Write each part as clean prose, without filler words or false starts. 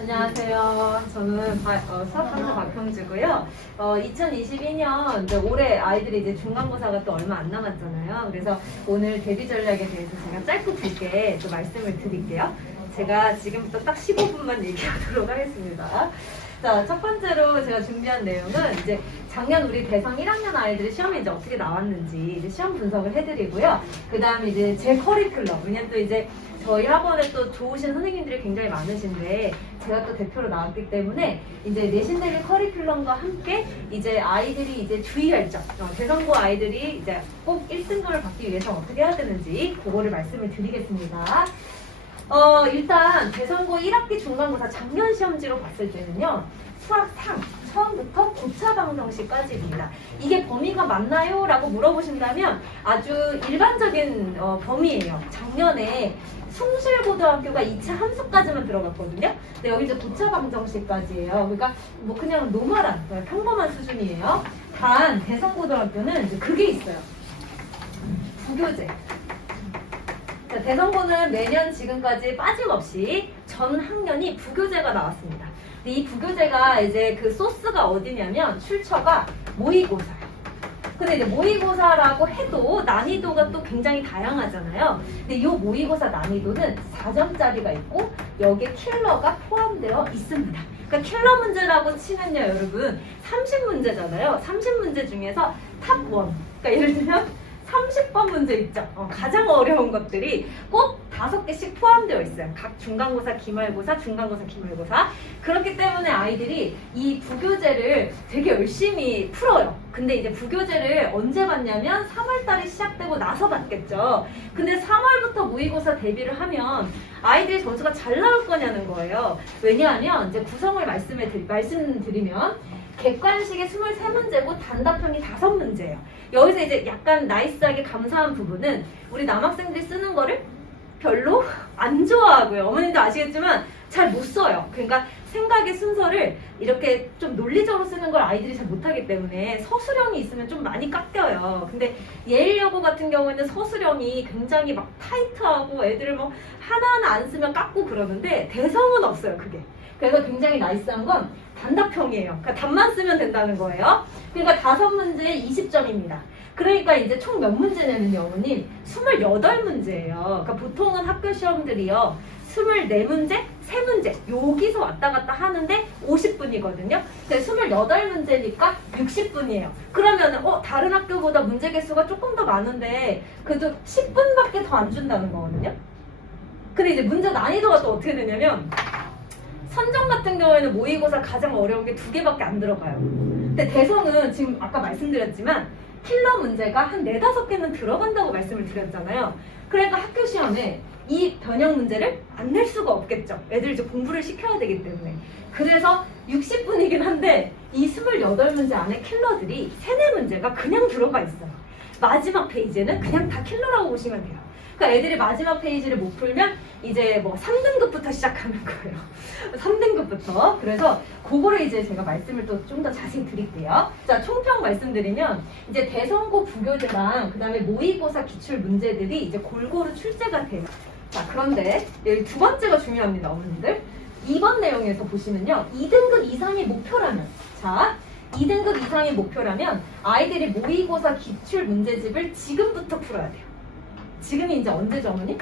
안녕하세요. 저는 수학 강사 박형주고요. 2022년 이제 올해 아이들이 이제 중간고사가 또 얼마 안 남았잖아요. 그래서 오늘 대비 전략에 대해서 제가 짧고 굵게 또 말씀을 드릴게요. 제가 지금부터 딱 15분만 얘기하도록 하겠습니다. 자, 첫 번째로 제가 준비한 내용은 이제 작년 우리 대상 1학년 아이들의 시험이 이제 어떻게 나왔는지 이제 시험 분석을 해드리고요. 그 다음에 이제 제 커리큘럼, 왜냐면 또 이제 저희 학원에 또 좋으신 선생님들이 굉장히 많으신데 제가 또 대표로 나왔기 때문에 이제 내신 대비 커리큘럼과 함께 이제 아이들이 이제 주의할 점, 대상고 아이들이 이제 꼭 1등급을 받기 위해서 어떻게 해야 되는지 그거를 말씀을 드리겠습니다. 일단 대상고 1학기 중간고사 작년 시험지로 봤을 때는요, 수학 3 처음부터 고차 방정식까지입니다. 이게 범위가 맞나요? 라고 물어보신다면 아주 일반적인 범위예요. 작년에 숭실고등학교가 2차 함수까지만 들어갔거든요. 근데 여기 이제 고차 방정식까지예요. 그러니까 뭐 그냥 노멀한 평범한 수준이에요. 단 대성고등학교는 이제 그게 있어요. 부교재. 대성고는 매년 지금까지 빠짐없이 전 학년이 부교재가 나왔습니다. 근데 이 부교재가 이제 그 소스가 어디냐면 출처가 모의고사예요. 근데 이제 모의고사라고 해도 난이도가 또 굉장히 다양하잖아요. 근데 이 모의고사 난이도는 4점짜리가 있고 여기에 킬러가 포함되어 있습니다. 그러니까 킬러 문제라고 치면요, 여러분 30문제잖아요. 30문제 중에서 탑 1. 그러니까 예를 들면 30번 문제 있죠. 가장 어려운 것들이 꼭 5개씩 포함되어 있어요. 각 중간고사, 기말고사, 중간고사, 기말고사. 그렇기 때문에 아이들이 이 부교재를 되게 열심히 풀어요. 근데 이제 부교재를 언제 받냐면 3월달이 시작되고 나서 받겠죠. 근데 3월부터 모의고사 대비를 하면 아이들의 점수가 잘 나올 거냐는 거예요. 왜냐하면 이제 구성을 말씀드리면 객관식이 23문제고 단답형이 5문제예요. 여기서 이제 약간 나이스하게 감사한 부분은 우리 남학생들이 쓰는 거를 별로 안 좋아하고요. 어머님도 아시겠지만 잘 못 써요. 그러니까 생각의 순서를 이렇게 좀 논리적으로 쓰는 걸 아이들이 잘 못하기 때문에 서술형이 있으면 좀 많이 깎여요. 근데 예일여고 같은 경우에는 서술형이 굉장히 막 타이트하고 애들을 뭐 하나하나 안 쓰면 깎고 그러는데 대성은 없어요, 그게. 그래서 굉장히 나이스한 건 단답형이에요. 그러니까 답만 쓰면 된다는 거예요. 그러니까 5문제에 20점입니다. 그러니까 이제 총 몇 문제 내는요, 어머님? 28문제예요. 그러니까 보통은 학교 시험들이요, 24문제, 3문제 여기서 왔다 갔다 하는데 50분이거든요. 근데 28문제니까 60분이에요. 그러면 다른 학교보다 문제 개수가 조금 더 많은데 그래도 10분밖에 더 안 준다는 거거든요. 근데 이제 문제 난이도가 또 어떻게 되냐면 선정 같은 경우에는 모의고사 가장 어려운 게 2개밖에 안 들어가요. 근데 대성은 지금 아까 말씀드렸지만 킬러 문제가 한 4, 5개는 들어간다고 말씀을 드렸잖아요. 그러니까 학교 시험에 이 변형 문제를 안 낼 수가 없겠죠. 애들 이제 공부를 시켜야 되기 때문에. 그래서 60분이긴 한데 이 28문제 안에 킬러들이 3, 4문제가 그냥 들어가 있어요. 마지막 페이지에는 그냥 다 킬러라고 보시면 돼요. 그러니까 애들이 마지막 페이지를 못 풀면 이제 뭐 3등급부터 시작하는 거예요. 3등급부터. 그래서 그거를 이제 제가 말씀을 또 좀 더 자세히 드릴게요. 자, 총평 말씀드리면 이제 대성고 부교재랑 그 다음에 모의고사 기출 문제들이 이제 골고루 출제가 돼요. 자, 그런데 여기 두 번째가 중요합니다, 어머님들. 2번 내용에서 보시면요, 2등급 이상의 목표라면, 자, 2등급 이상의 목표라면 아이들이 모의고사 기출 문제집을 지금부터 풀어야 돼요. 지금이 이제 언제죠, 어머니?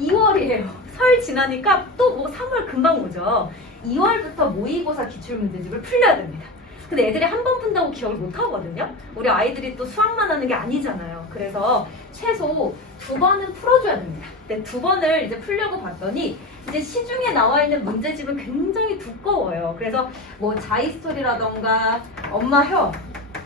2월이에요. 설 지나니까 또 뭐 3월 금방 오죠. 2월부터 모의고사 기출문제집을 풀려야 됩니다. 근데 애들이 한 번 푼다고 기억을 못 하거든요. 우리 아이들이 또 수학만 하는 게 아니잖아요. 그래서 최소 2번은 풀어줘야 됩니다. 근데 2번을 이제 풀려고 봤더니 이제 시중에 나와 있는 문제집은 굉장히 두꺼워요. 그래서 뭐 자이스토리라던가 엄마 혀,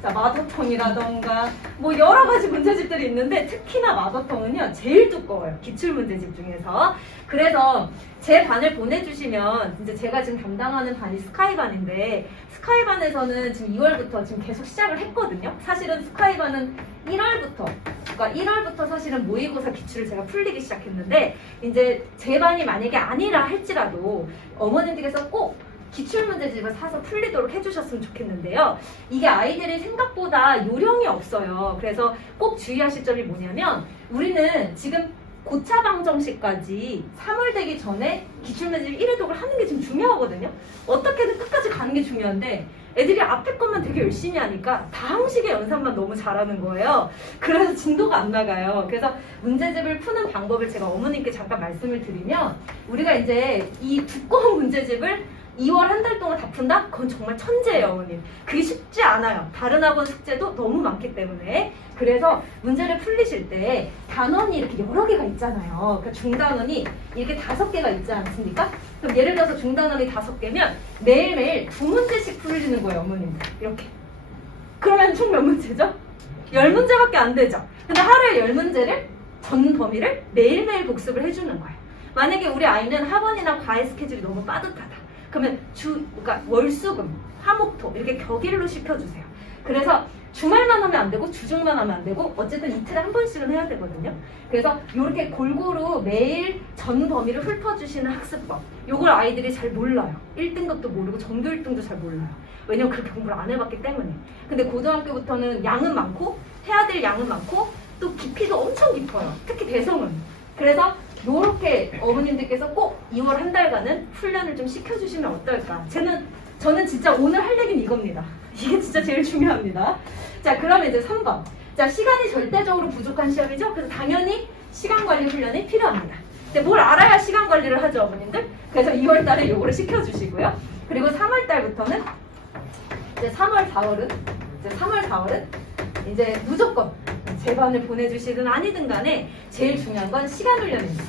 자, 마더텅이라던가 뭐 여러 가지 문제집들이 있는데 특히나 마더텅은요 제일 두꺼워요, 기출문제집 중에서. 그래서 제 반을 보내주시면 이제 제가 지금 담당하는 반이 스카이반인데 스카이반에서는 지금 2월부터 지금 계속 시작을 했거든요. 사실은 스카이반은 1월부터, 그러니까 1월부터 사실은 모의고사 기출을 제가 풀리기 시작했는데 이제 제 반이 만약에 아니라 할지라도 어머님들께서 꼭 기출문제집을 사서 풀리도록 해주셨으면 좋겠는데요. 이게 아이들이 생각보다 요령이 없어요. 그래서 꼭 주의하실 점이 뭐냐면 우리는 지금 고차 방정식까지 3월 되기 전에 기출문제 1회독을 하는 게 지금 중요하거든요. 어떻게든 끝까지 가는 게 중요한데 애들이 앞에 것만 되게 열심히 하니까 다항식의 연산만 너무 잘하는 거예요. 그래서 진도가 안 나가요. 그래서 문제집을 푸는 방법을 제가 어머님께 잠깐 말씀을 드리면 우리가 이제 이 두꺼운 문제집을 2월 한 달 동안 다 푼다? 그건 정말 천재예요, 어머님. 그게 쉽지 않아요. 다른 학원 숙제도 너무 많기 때문에. 그래서 문제를 풀리실 때 단원이 이렇게 여러 개가 있잖아요. 그러니까 중단원이 이렇게 5개가 있지 않습니까? 그럼 예를 들어서 중단원이 5개면 매일매일 2문제씩 풀리는 거예요, 어머님들. 이렇게. 그러면 총 몇 문제죠? 10문제밖에 안 되죠. 근데 하루에 10문제를 전 범위를 매일매일 복습을 해주는 거예요. 만약에 우리 아이는 학원이나 과외 스케줄이 너무 빠듯하다. 그러면 그러니까 월수금, 화목토 이렇게 격일로 시켜주세요. 그래서 주말만 하면 안 되고 주중만 하면 안 되고 어쨌든 이틀에 한 번씩은 해야 되거든요. 그래서 이렇게 골고루 매일 전 범위를 훑어주시는 학습법. 요걸 아이들이 잘 몰라요. 1등급도 모르고 전교 1등도 잘 몰라요. 왜냐면 그렇게 공부를 안 해봤기 때문에. 근데 고등학교부터는 양은 많고 해야 될 양은 많고 또 깊이도 엄청 깊어요. 특히 대성은. 그래서 요렇게 어머님들께서 꼭 2월 한 달간은 훈련을 좀 시켜주시면 어떨까. 저는 진짜 오늘 할 얘기는 이겁니다. 이게 진짜 제일 중요합니다. 자, 그러면 이제 3번. 자, 시간이 절대적으로 부족한 시험이죠. 그래서 당연히 시간 관리 훈련이 필요합니다. 근데 뭘 알아야 시간 관리를 하죠, 어머님들? 그래서 2월 달에 요거를 시켜주시고요. 그리고 3월 달부터는 이제 3월, 4월은 이제 무조건 제 반을 보내주시든 아니든 간에 제일 중요한 건 시간 훈련입니다.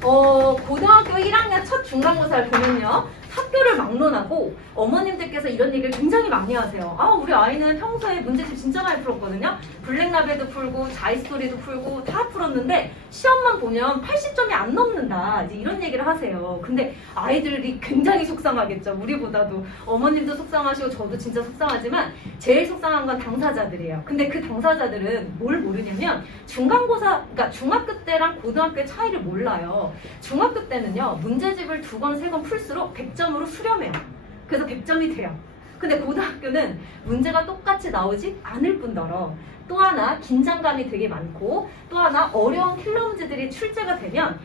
고등학교 1학년 첫 중간고사를 보면요. 학교를 막론하고 어머님들께서 이런 얘기를 굉장히 많이 하세요. 아, 우리 아이는 평소에 문제집 진짜 많이 풀었거든요. 블랙라벨도 풀고 자이스토리도 풀고 다 풀었는데 시험만 보면 80점이 안 넘는다. 이제 이런 얘기를 하세요. 근데 아이들이 굉장히 속상하겠죠. 우리보다도. 어머님도 속상하시고 저도 진짜 속상하지만 제일 속상한 건 당사자들이에요. 근데 그 당사자들은 뭘 모르냐면 중간고사, 그러니까 중학교 때랑 고등학교의 차이를 몰라요. 중학교 때는요. 문제집을 2권, 3권 풀수록 100점으로 수렴해요. 그래서 100점이 돼요. 근데 고등학교는 문제가 똑같이 나오지 않을 뿐더러 또 하나 긴장감이 되게 많고 또 하나 어려운 킬러 문제들이 출제가 되면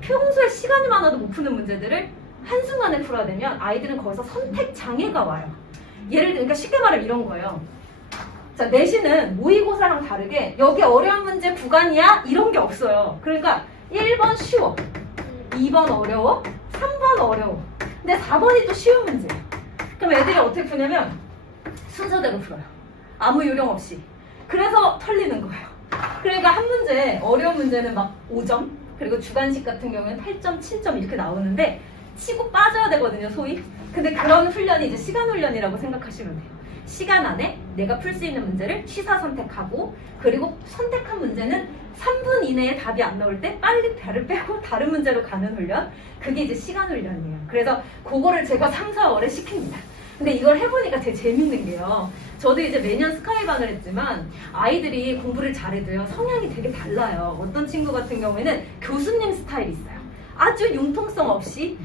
평소에 시간이 많아도 못 푸는 문제들을 한순간에 풀어야 되면 아이들은 거기서 선택 장애가 와요. 예를 들면 그러니까 쉽게 말하면 이런 거예요. 자, 내신은 모의고사랑 다르게 여기 어려운 문제 구간이야? 이런 게 없어요. 그러니까 1번 쉬워, 2번 어려워, 3번 어려워. 근데 4번이 또 쉬운 문제예요. 그럼 애들이 어떻게 푸냐면 순서대로 풀어요. 아무 요령 없이. 그래서 털리는 거예요. 그러니까 한 문제, 어려운 문제는 막 5점, 그리고 주관식 같은 경우에는 8점, 7점 이렇게 나오는데 치고 빠져야 되거든요, 소위. 근데 그런 훈련이 이제 시간 훈련이라고 생각하시면 돼요. 시간 안에 내가 풀 수 있는 문제를 취사 선택하고 그리고 선택한 문제는 3분 이내에 답이 안 나올 때 빨리 배를 빼고 다른 문제로 가는 훈련. 그게 이제 시간 훈련이에요. 그래서 그거를 제가 3, 4월에 시킵니다. 근데 이걸 해보니까 되게 재밌는 게요. 저도 이제 매년 스카이반을 했지만 아이들이 공부를 잘해도요. 성향이 되게 달라요. 어떤 친구 같은 경우에는 교수님 스타일이 있어요. 아주 융통성 없이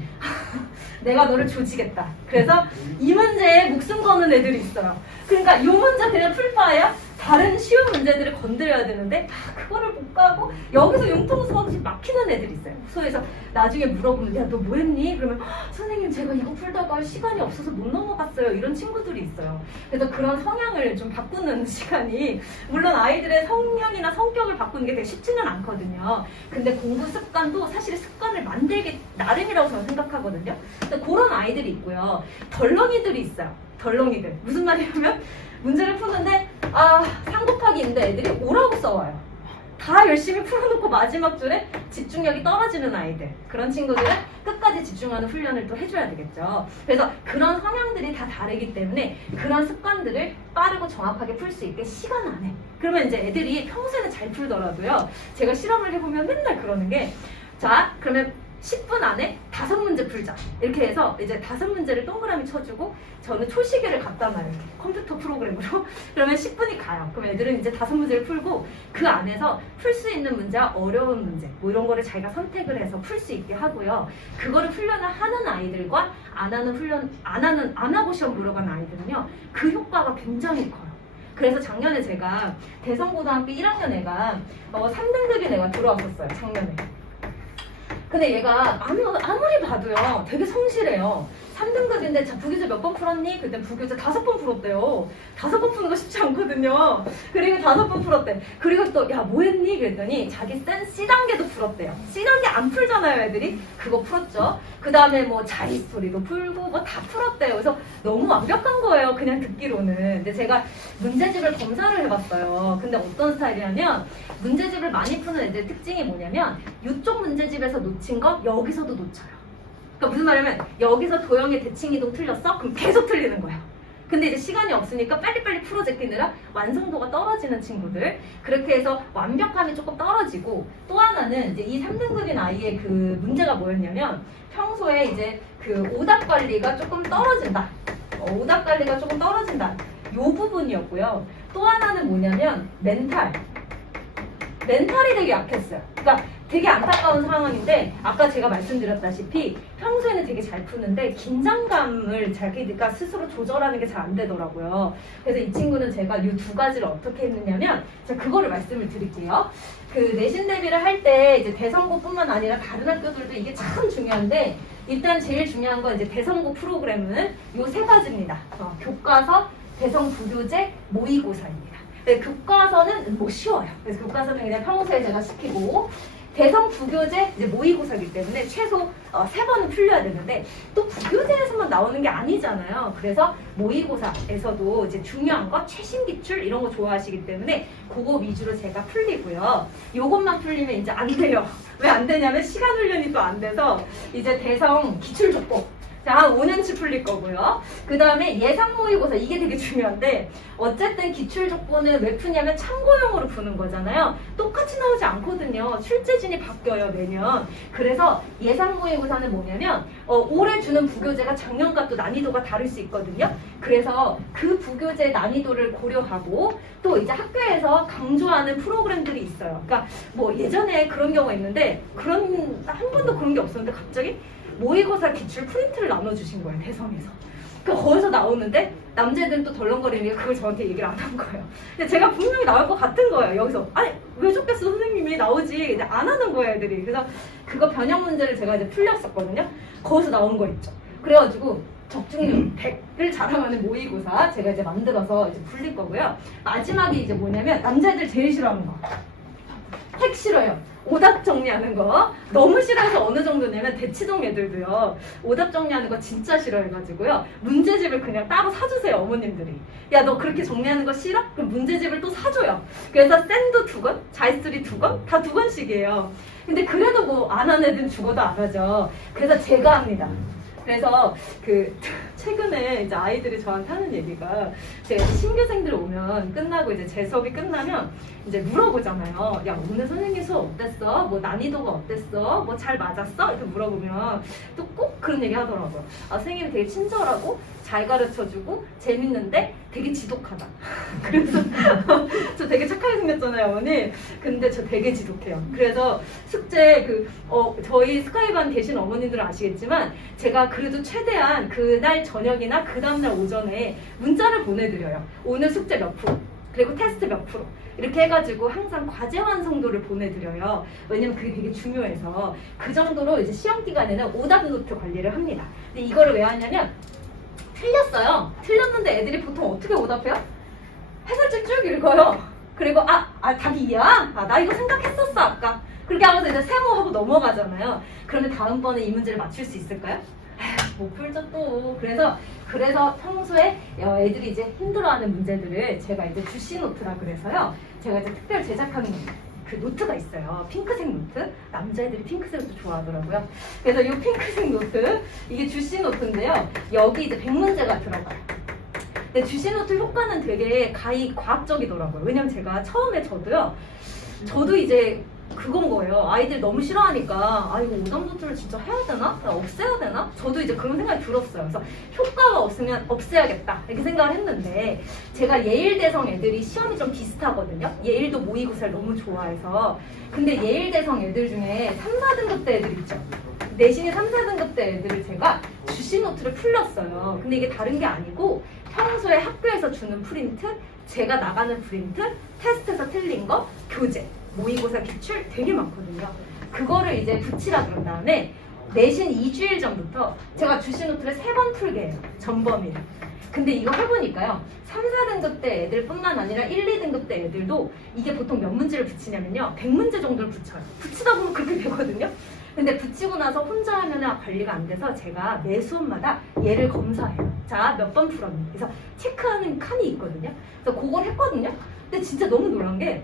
내가 너를 조지겠다. 그래서 이 문제에 목숨 거는 애들이 있어요. 그러니까 이 문제 그냥 풀 바에야 다른 쉬운 문제들을 건드려야 되는데 그거를 못 가고 여기서 융통성 없이 막히는 애들이 있어요. 그래서 나중에 물어보면 야, 너 뭐 했니? 그러면 선생님 제가 이거 풀다가 시간이 없어서 못 넘어갔어요. 이런 친구들이 있어요. 그래서 그런 성향을 좀 바꾸는 시간이 물론 아이들의 성향이나 성격을 바꾸는 게 되게 쉽지는 않거든요. 근데 공부 습관도 사실 습관을 만들기 나름이라고 저는 생각하거든요. 근데 그런 아이들이 있고요. 덜렁이들이 있어요. 덜렁이들. 무슨 말이냐면 문제를 푸는데 3 곱하기인데 애들이 5라고 써와요. 다 열심히 풀어놓고 마지막 줄에 집중력이 떨어지는 아이들. 그런 친구들은 끝까지 집중하는 훈련을 또 해줘야 되겠죠. 그래서 그런 성향들이 다 다르기 때문에 그런 습관들을 빠르고 정확하게 풀 수 있게 시간 안에. 그러면 이제 애들이 평소에는 잘 풀더라도요. 제가 실험을 해보면 맨날 그러는 게 자, 그러면 10분 안에 5문제 풀자. 이렇게 해서 이제 5문제를 동그라미 쳐주고 저는 초시계를 갖다 놔요. 이렇게 컴퓨터 프로그램으로. 그러면 10분이 가요. 그럼 애들은 이제 5문제를 풀고 그 안에서 풀 수 있는 문제와 어려운 문제 뭐 이런 거를 자기가 선택을 해서 풀 수 있게 하고요. 그거를 훈련을 하는 아이들과 안 하고 시험 보러 가는 아이들은요. 그 효과가 굉장히 커요. 그래서 작년에 제가 대성고등학교 1학년 애가 3등급인 애가 들어왔었어요, 작년에. 근데 얘가 아무리 봐도요 되게 성실해요. 3등급인데 자 부교재 몇 번 풀었니? 그때 부교재 5번 풀었대요. 5번 푸는 거 쉽지 않거든요. 그리고 5번 풀었대. 그리고 또 야 뭐 했니? 그랬더니 자기 센 C단계도 풀었대요. C단계 안 풀잖아요 애들이. 그거 풀었죠. 그 다음에 뭐 자기스토리도 풀고 뭐 다 풀었대요. 그래서 너무 완벽한 거예요 그냥 듣기로는. 근데 제가 문제집을 검사를 해봤어요. 근데 어떤 스타일이냐면 문제집을 많이 푸는 애들 특징이 뭐냐면 이쪽 문제집에서 놓친 거 여기서도 놓쳐요. 그러니까 무슨 말이냐면 여기서 도형의 대칭이동 틀렸어? 그럼 계속 틀리는 거야. 근데 이제 시간이 없으니까 빨리빨리 풀어 제끼느라 완성도가 떨어지는 친구들. 그렇게 해서 완벽함이 조금 떨어지고, 또 하나는 이제 이 3등급인 아이의 그 문제가 뭐였냐면 평소에 이제 그 오답 관리가 조금 떨어진다. 오답 관리가 조금 떨어진다. 요 부분이었고요. 또 하나는 뭐냐면 멘탈이 되게 약했어요. 그러니까 되게 안타까운 상황인데 아까 제가 말씀드렸다시피 평소에는 되게 잘 푸는데 긴장감을 자기가 스스로 조절하는 게 잘 안 되더라고요. 그래서 이 친구는 제가 이 두 가지를 어떻게 했느냐면 제가 그거를 말씀을 드릴게요. 그 내신 대비를 할 때 이제 대성고뿐만 아니라 다른 학교들도 이게 참 중요한데 일단 제일 중요한 건 이제 대성고 프로그램은 이 세 가지입니다. 교과서, 대성부교재, 모의고사입니다. 네, 교과서는 뭐 쉬워요. 그래서 교과서는 그냥 평소에 제가 시키고 대성 부교재 이제 모의고사이기 때문에 최소 3번은 풀려야 되는데 또 부교재에서만 나오는 게 아니잖아요. 그래서 모의고사에서도 이제 중요한 거 최신 기출 이런 거 좋아하시기 때문에 그거 위주로 제가 풀리고요. 요것만 풀리면 이제 안 돼요. 왜 안 되냐면 시간 훈련이 또 안 돼서 이제 대성 기출 족보 한 5년치 풀릴 거고요. 그 다음에 예상 모의고사 이게 되게 중요한데 어쨌든 기출 족보는 왜 푸냐면 참고용으로 푸는 거잖아요. 똑같이 나오지 않거든요. 출제진이 바뀌어요 매년. 그래서 예상 모의고사는 뭐냐면 올해 주는 부교재가 작년과 또 난이도가 다를 수 있거든요. 그래서 그 부교재 난이도를 고려하고 또 이제 학교에서 강조하는 프로그램들이 있어요. 그러니까 뭐 예전에 그런 경우가 있는데 한 번도 그런 게 없었는데 갑자기 모의고사 기출 프린트를 나눠주신 거예요, 대성에서. 거기서 나오는데 남자애들은 또 덜렁거리니까 그걸 저한테 얘기를 안 한 거예요. 근데 제가 분명히 나올 것 같은 거예요, 여기서. 아니, 왜 좋겠어, 선생님이 나오지. 근데 안 하는 거예요, 애들이. 그래서 그거 변형 문제를 제가 이제 풀렸었거든요. 거기서 나온 거 있죠. 그래가지고 적중률 100을 자랑하는 모의고사 제가 이제 만들어서 이제 풀릴 거고요. 마지막에 이제 뭐냐면 남자애들 제일 싫어하는 거. 핵 싫어요. 오답 정리하는 거 너무 싫어해서 어느 정도냐면 대치동 애들도요 오답 정리하는 거 진짜 싫어해가지고요 문제집을 그냥 따로 사주세요 어머님들이. 야 너 그렇게 정리하는 거 싫어? 그럼 문제집을 또 사줘요. 그래서 샌도 2권, 자이스토리 2권 다 2권씩이에요. 근데 그래도 뭐 안 하는 애들은 죽어도 안 하죠. 그래서 제가 합니다. 그래서 최근에 이제 아이들이 저한테 하는 얘기가 제가 신규생들 오면 끝나고 이제 제 수업이 끝나면 이제 물어보잖아요. 야 오늘 선생님 수업 어땠어? 뭐 난이도가 어땠어? 뭐 잘 맞았어? 이렇게 물어보면 또 꼭 그런 얘기 하더라고요. 아 선생님이 되게 친절하고 잘 가르쳐주고 재밌는데 되게 지독하다. 그래서 저 되게 착하게 생겼잖아요 어머니. 근데 저 되게 지독해요. 그래서 숙제 저희 스카이반 계신 어머님들은 아시겠지만 제가 그래도 최대한 그날 저녁이나 그 다음날 오전에 문자를 보내드려요. 오늘 숙제 몇 프로, 그리고 테스트 몇 프로 이렇게 해가지고 항상 과제 완성도를 보내드려요. 왜냐면 그게 되게 중요해서. 그 정도로 이제 시험 기간에는 오답 노트 관리를 합니다. 근데 이거를 왜 하냐면 틀렸어요. 틀렸는데 애들이 보통 어떻게 오답해요? 해설집 쭉 읽어요. 그리고 답이 이야? 나 이거 생각했었어 아까. 그렇게 하면서 이제 세모하고 넘어가잖아요. 그러면 다음번에 이 문제를 맞출 수 있을까요? 못 풀죠 또. 그래서 평소에 애들이 이제 힘들어하는 문제들을 제가 이제 주시 노트라 그래서요. 제가 이제 특별 제작한 그 노트가 있어요. 핑크색 노트. 남자애들이 핑크색도 좋아하더라고요. 그래서 이 핑크색 노트, 이게 주시 노트인데요. 여기 이제 100문제가 들어가요. 근데 주시 노트 효과는 되게 과학적이더라고요. 왜냐면 제가 처음에 저도 이제 그건 거예요. 아이들 너무 싫어하니까 이거 오답 노트를 진짜 해야 되나? 없애야 되나? 저도 이제 그런 생각이 들었어요. 그래서 효과가 없으면 없애야겠다 이렇게 생각을 했는데 제가 예일대성 애들이 시험이 좀 비슷하거든요. 예일도 모의고사를 너무 좋아해서. 근데 예일대성 애들 중에 3, 4등급 대 애들 있죠. 내신이 3, 4등급 대 애들을 제가 주시 노트를 풀렸어요. 근데 이게 다른 게 아니고 평소에 학교에서 주는 프린트, 제가 나가는 프린트, 테스트에서 틀린 거, 교재, 모의고사 기출 되게 많거든요. 그거를 이제 붙이라 그런 다음에 내신 2주일 전부터 제가 주신 노트를 3번 풀게 해요. 전범위를. 근데 이거 해보니까요. 3, 4등급 때 애들뿐만 아니라 1, 2등급 때 애들도 이게 보통 몇 문제를 붙이냐면요. 100문제 정도를 붙여요. 붙이다 보면 그렇게 되거든요. 근데 붙이고 나서 혼자 하면 관리가 안 돼서 제가 매 수업마다 얘를 검사해요. 자, 몇 번 풀었니? 그래서 체크하는 칸이 있거든요. 그래서 그걸 했거든요. 근데 진짜 너무 놀란 게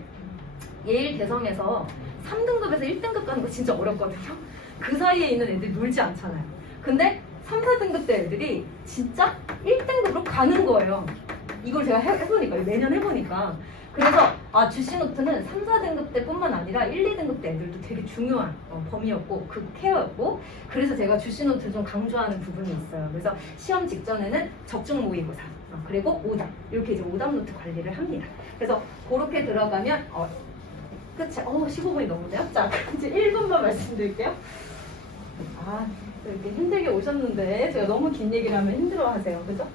예일 대성에서 3등급에서 1등급 가는 거 진짜 어렵거든요. 그 사이에 있는 애들이 놀지 않잖아요. 근데 3, 4등급 때 애들이 진짜 1등급으로 가는 거예요. 이걸 제가 해보니까, 매년 해보니까. 그래서 주시노트는 3, 4등급 때뿐만 아니라 1, 2등급 때 애들도 되게 중요한 범위였고 그 케어였고, 그래서 제가 주시노트를 좀 강조하는 부분이 있어요. 그래서 시험 직전에는 적중 모의고사 그리고 오답, 이렇게 이제 오답 노트 관리를 합니다. 그래서 그렇게 들어가면 끝이 15분이 넘었네요. 자, 이제 1분만 말씀드릴게요. 이렇게 힘들게 오셨는데 제가 너무 긴 얘기를 하면 힘들어하세요, 그죠?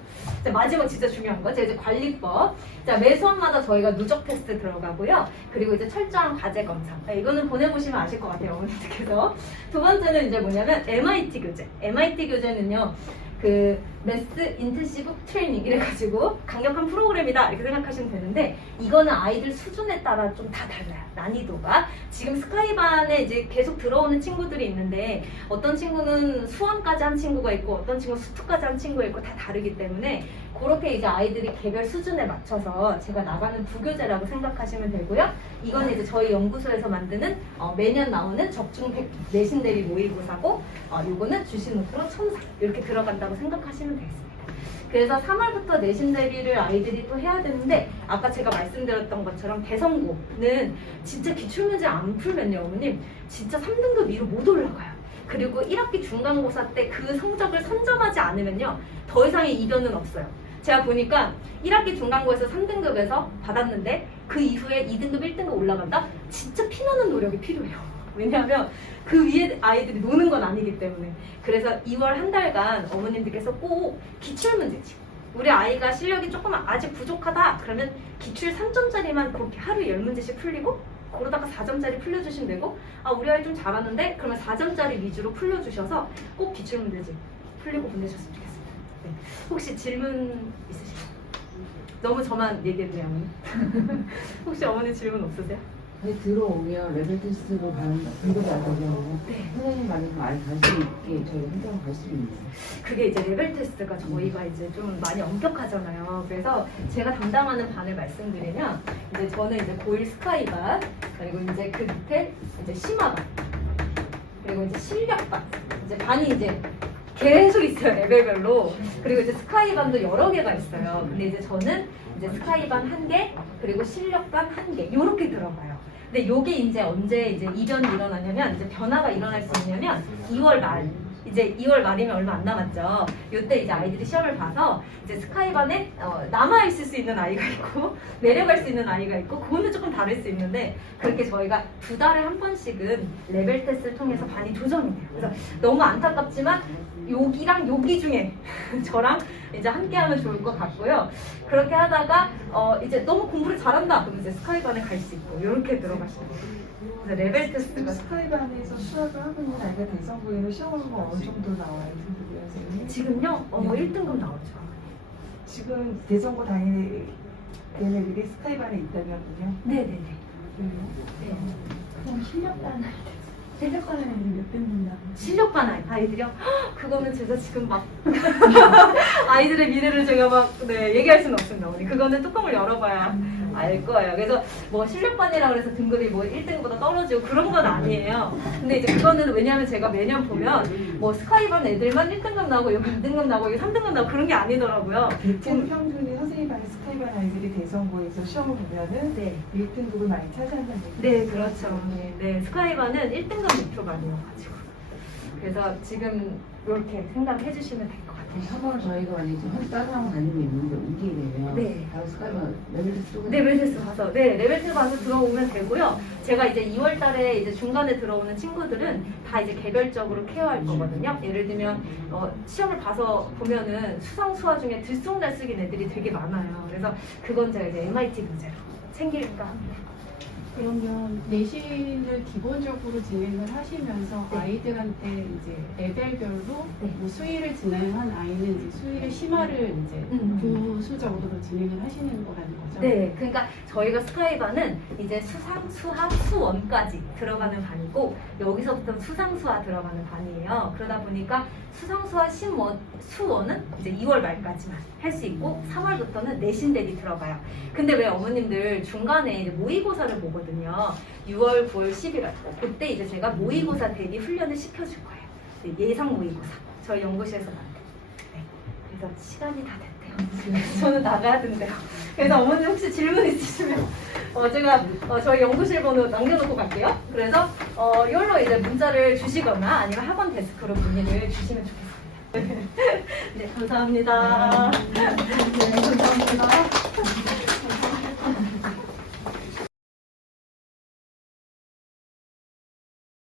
자, 마지막 진짜 중요한 거, 제가 이제 관리법. 자, 매 수업마다 저희가 누적 테스트 들어가고요. 그리고 이제 철저한 과제 검사. 이거는 보내보시면 아실 것 같아요, 어머니들께서. 두 번째는 이제 뭐냐면 MIT 교재. MIT 교재는요. 그 매스 인텐시브 트레이닝 이래가지고 강력한 프로그램이다 이렇게 생각하시면 되는데, 이거는 아이들 수준에 따라 좀 다 달라요. 난이도가. 지금 스카이반에 이제 계속 들어오는 친구들이 있는데 어떤 친구는 수원까지 한 친구가 있고 어떤 친구는 수투까지 한 친구가 있고 다 다르기 때문에 그렇게 이제 아이들이 개별 수준에 맞춰서 제가 나가는 부교재라고 생각하시면 되고요. 이건 이제 저희 연구소에서 만드는 매년 나오는 적중 100 내신 대비 모의고사고, 요거는 주시노트로 첨삭 이렇게 들어간다고 생각하시면 되겠습니다. 그래서 3월부터 내신 대비를 아이들이 또 해야 되는데, 아까 제가 말씀드렸던 것처럼 대성고는 진짜 기출문제 안 풀면요, 어머님 진짜 3등급 위로 못 올라가요. 그리고 1학기 중간고사 때 그 성적을 선점하지 않으면요 더 이상의 이변은 없어요. 제가 보니까 1학기 중간고에서 3등급에서 받았는데 그 이후에 2등급, 1등급 올라간다? 진짜 피나는 노력이 필요해요. 왜냐하면 그 위에 아이들이 노는 건 아니기 때문에. 그래서 2월 한 달간 어머님들께서 꼭 기출문제집, 우리 아이가 실력이 조금 아직 부족하다 그러면 기출 3점짜리만 그렇게 하루에 10문제씩 풀리고, 그러다가 4점짜리 풀려주시면 되고, 우리 아이 좀 잘하는데 그러면 4점짜리 위주로 풀려주셔서 꼭 기출문제집 풀리고 보내셨으면 좋겠습니다. 네. 혹시 질문 있으세요? 너무 저만 얘기했네요, 어머니. 혹시 어머니 질문 없으세요? 들어오면 레벨 테스트로 가는 분들이 안 되면 선생님 말해서 아예 갈 수 있게 저희 혼자 갈 수 있는. 그게 이제 레벨 테스트가 저희가 이제 좀 많이 엄격하잖아요. 그래서 제가 담당하는 반을 말씀드리면, 이제 저는 이제 고1 스카이반, 그리고 이제 그 밑에 이제 심화반, 그리고 이제 실력반, 이제 반이 이제 계속 있어요, 레벨별로. 그리고 이제 스카이반도 여러 개가 있어요. 근데 이제 저는 이제 스카이반 1개, 그리고 실력반 1개, 요렇게 들어가요. 근데 요게 이제 언제 이제 이변이 일어나냐면, 이제 변화가 일어날 수 있냐면 2월 말. 이제 2월 말이면 얼마 안 남았죠. 요때 이제 아이들이 시험을 봐서 이제 스카이반에 남아있을 수 있는 아이가 있고 내려갈 수 있는 아이가 있고, 그거는 조금 다를 수 있는데, 그렇게 저희가 2달에 한 번씩은 레벨 테스트를 통해서 반이 조정이 돼요. 그래서 너무 안타깝지만 여기랑 여기 중에 저랑 이제 함께 하면 좋을 것 같고요. 그렇게 하다가 이제 너무 공부를 잘한다 그러면 이제 스카이반에 갈 수 있고, 이렇게 들어가시면 돼요. 그래서 레벨 테스트가 스카이반에서 수학을 하고 있는 아이가 대성고에서 시험을 보면 어느 정도 나와요, 선생님? 지금요 1등급 나오죠. 지금 대성고 다니는 애들이 스카이반에 있다면요? 네네네. 네. 그럼 실력반은 몇 등급이나? 실력반 아이들이요? 헉, 그거는 제가 지금 막 아이들의 미래를 제가 막 얘기할 수는 없습니다. 우리 그거는 뚜껑을 열어봐야 알 거예요. 그래서 뭐 실력반이라 그래서 등급이 뭐 1등보다 떨어지고 그런 건 아니에요. 근데 이제 그거는 왜냐하면 제가 매년 보면 뭐 스카이반 애들만 1등급 나오고 여기 2등급 나오고 여기 3등급 나오고 그런 게 아니더라고요. 대충 평균에 선생님 반의 스카이반 아이들이 대성고에서 시험을 보면은 1등급을 많이 차지한다는 얘기죠. 네, 그렇죠. 네, 스카이반은 1등급 목표반이어가지고. 그래서 지금 이렇게 생각해 주시면 될 것 같아요. 3월 저희가 만약에 다른 학원 다니고 있는데 오게 되면 네. 바로 스카이브 레벨 테스트 네, 레벨 테스트 가서, 네, 레벨 테스트 가서 들어오면 되고요. 제가 이제 2월 달에 이제 중간에 들어오는 친구들은 다 이제 개별적으로 케어할 거거든요. 예를 들면, 시험을 봐서 보면은 수상, 수화 중에 들쑥날쑥인 애들이 되게 많아요. 그래서 그건 제가 이제 MIT 문제로 챙길까 합니다. 그러면 내신을 기본적으로 진행을 하시면서 네. 아이들한테 이제 레벨별로 네. 뭐 수의를 진행한 아이는 이제 수의의 심화를 이제 부수적으로 진행을 하시는 거라는 거죠. 네, 그러니까 저희가 스카이바는 이제 수상, 수하, 수원까지 들어가는 반이고 여기서부터 수상, 수하 들어가는 반이에요. 그러다 보니까 수상, 수하, 수원은 이제 2월 말까지만 할 수 있고 3월부터는 내신 대비 들어가요. 근데 왜 어머님들 중간에 이제 모의고사를 보거든요. 6월, 9월, 11월 그때 이제 제가 모의고사 대비 훈련을 시켜줄 거예요. 네, 예상 모의고사 저희 연구실에서 만든. 네, 그래서 시간이 다 됐대요. 저는 나가야 된대요. 그래서 어머니 혹시 질문 있으시면 제가 저희 연구실 번호 남겨놓고 갈게요. 그래서 이걸로 이제 문자를 주시거나 아니면 학원 데스크로 문의를 주시면 좋겠습니다. 네, 감사합니다. 네, 감사합니다.